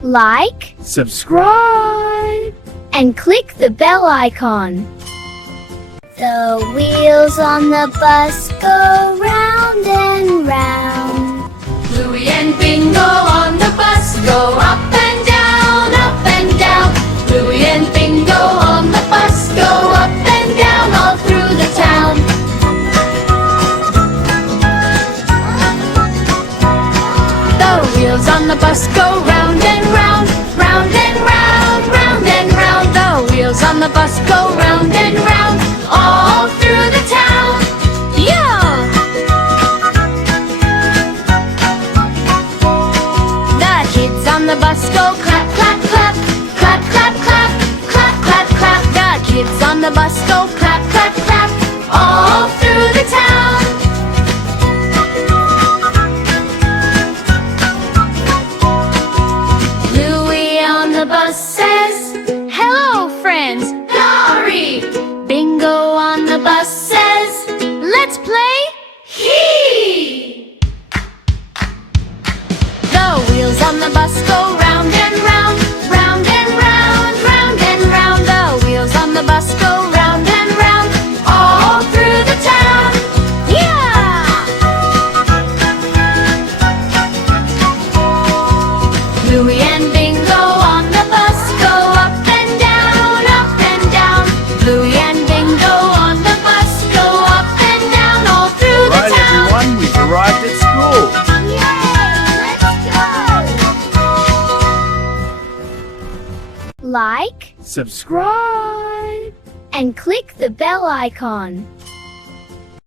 like, subscribe, and click the bell icon. The wheels on the bus go round and round. Bluey and Bingo on the bus go up and down, up and down. Bluey and Bingo on the bus go up and down all through the town. The wheels on the bus go round and round, round and round, round and round. The wheels on the bus go round and round all through the town. Yeah! The kids on the bus go clap, clap, clap, clap, clap, clap, clap, clap, clap. The kids on the bus go clap, clap, clap all through the town. Bluey on the bus says, "Hello, friends." Nursery. Bingo on the bus says, "Let's play he." The wheels on the bus go round and round, round and round, round and round. The wheels on the bus go round and round all through the town. Yeah! Bluey and Bingo on the bus go up and down, up and down. Bluey and Bingo on the bus go up and down all through the Right, town. everyone, we've arrived at school. Like, Subscribe. and click the bell icon.